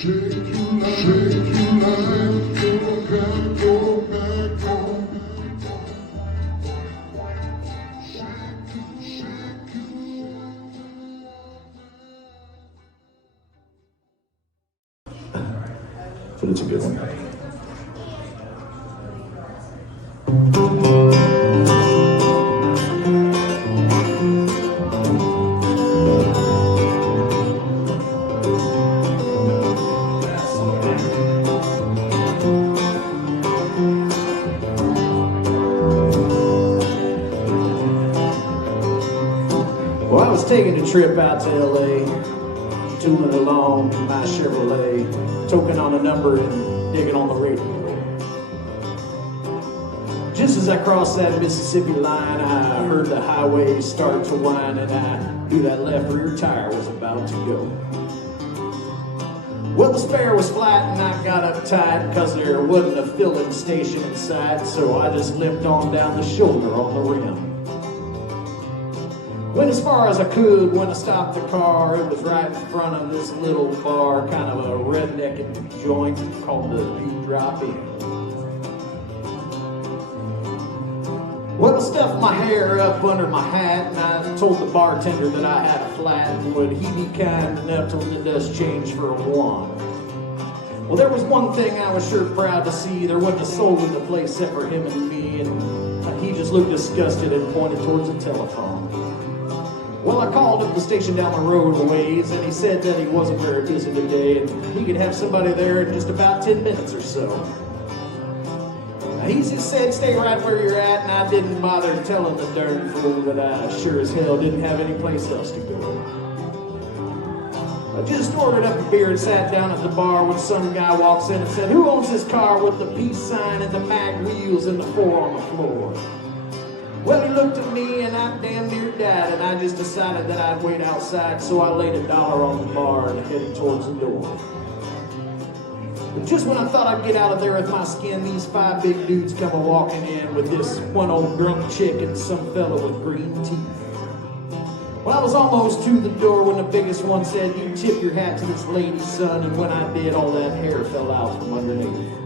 But it's a good one. Well, I was taking a trip out to LA, tooling along in my Chevrolet, toking on a number and digging on the radio. Just as I crossed that Mississippi line, I heard the highway start to whine, and I knew that left rear tire was about to go. Well, the spare was flat and I got uptight because there wasn't a filling station in sight, so I just limped on down the shoulder on the rim. Went as far as I could when I stopped the car. It was right in front of this little bar, kind of a redneck joint called the Drop In. Well, I stuffed my hair up under my hat and I told the bartender that I had a flat and would he be kind enough to let us change for a one. Well, there was one thing I was sure proud to see. There wasn't a soul in the place except for him and me, and he just looked disgusted and pointed towards the telephone. Well, I called up the station down the road a ways, and he said that he wasn't very busy today, and he could have somebody there in just about 10 minutes or so. Now, he just said, stay right where you're at, and I didn't bother telling the darn fool that I sure as hell didn't have any place else to go. I just ordered up a beer and sat down at the bar when some guy walks in and said, who owns this car with the peace sign and the mag wheels and the 4 on the floor? Well, he looked at me and I damn near died, and I just decided that I'd wait outside, so I laid $1 on the bar and headed towards the door. But just when I thought I'd get out of there with my skin, these 5 big dudes come a-walking in with this one old drunk chick and some fella with green teeth. Well, I was almost to the door when the biggest one said, you tip your hat to this lady, son, and when I did, all that hair fell out from underneath.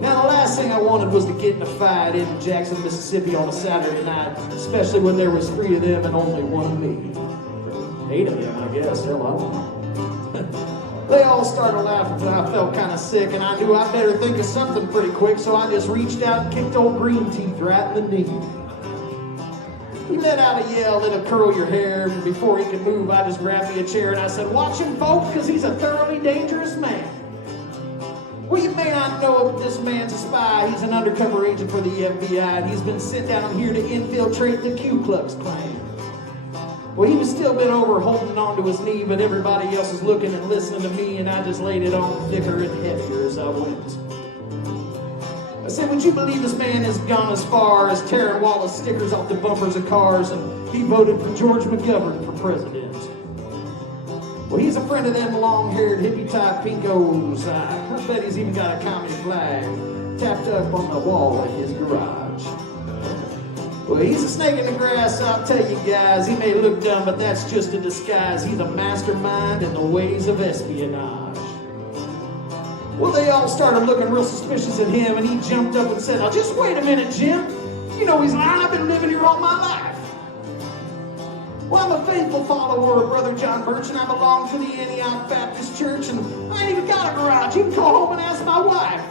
Now, the last thing I wanted was to get in a fight in Jackson, Mississippi on a Saturday night, especially when there was 3 of them and only 1 of me. 8 of them, I guess. Hell, I don't know. They all started laughing, and I felt kind of sick, and I knew I'd better think of something pretty quick, so I just reached out and kicked old Green Teeth right in the knee. He let out a yell that'll curl your hair, and before he could move, I just grabbed me a chair and I said, watch him, folks, because he's a thoroughly dangerous man. Well, you may not know if this man's a spy. He's an undercover agent for the FBI, and he's been sent down here to infiltrate the Ku Klux Klan. Well, he was still bent over holding on to his knee, but everybody else was looking and listening to me, and I just laid it on thicker and heavier as I went. I said, would you believe this man has gone as far as tearing Wallace stickers off the bumpers of cars, and he voted for George McGovern for president? Well, he's a friend of them long-haired hippie-type pinkos. I bet he's even got a commie flag tapped up on the wall in his garage. Well, he's a snake in the grass, I'll tell you guys. He may look dumb, but that's just a disguise. He's a mastermind in the ways of espionage. Well, they all started looking real suspicious at him, and he jumped up and said, now just wait a minute, Jim. You know he's lying. I've been living here all my life. Well, I'm a faithful follower of Brother John Birch, and I belong to the Antioch Baptist Church, and I ain't even got a garage. You can call home and ask my wife.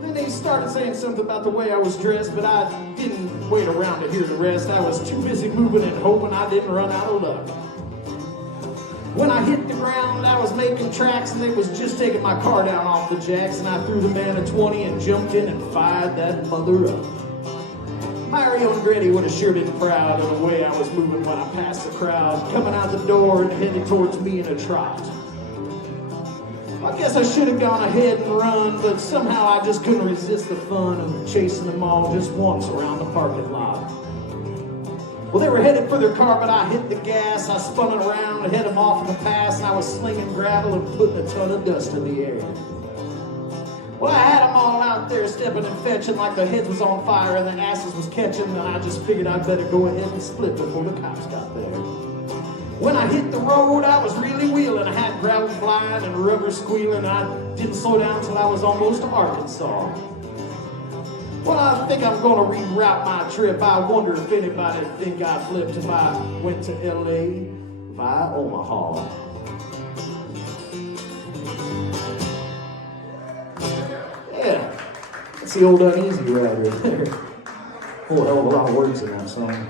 Then they started saying something about the way I was dressed, but I didn't wait around to hear the rest. I was too busy moving and hoping I didn't run out of luck. When I hit the ground, I was making tracks, and they was just taking my car down off the jacks, and I threw the man a 20 and jumped in and fired that mother up. Mario Andretti would have sure been proud of the way I was moving when I passed the crowd, coming out the door and heading towards me in a trot. I guess I should have gone ahead and run, but somehow I just couldn't resist the fun of chasing them all just once around the parking lot. Well, they were headed for their car, but I hit the gas, I spun it around and head them off in the pass, and I was slinging gravel and putting a ton of dust in the air. Well, I had them all out there stepping and fetching like their heads was on fire and their asses was catching, and I just figured I'd better go ahead and split before the cops got there. When I hit the road, I was really wheeling. I had gravel flying and rubber squealing. I didn't slow down until I was almost to Arkansas. Well, I think I'm gonna reroute my trip. I wonder if anybody think I flipped if I went to LA via Omaha. Yeah, that's the old Uneasy right there. Whole hell of a lot of words in that song.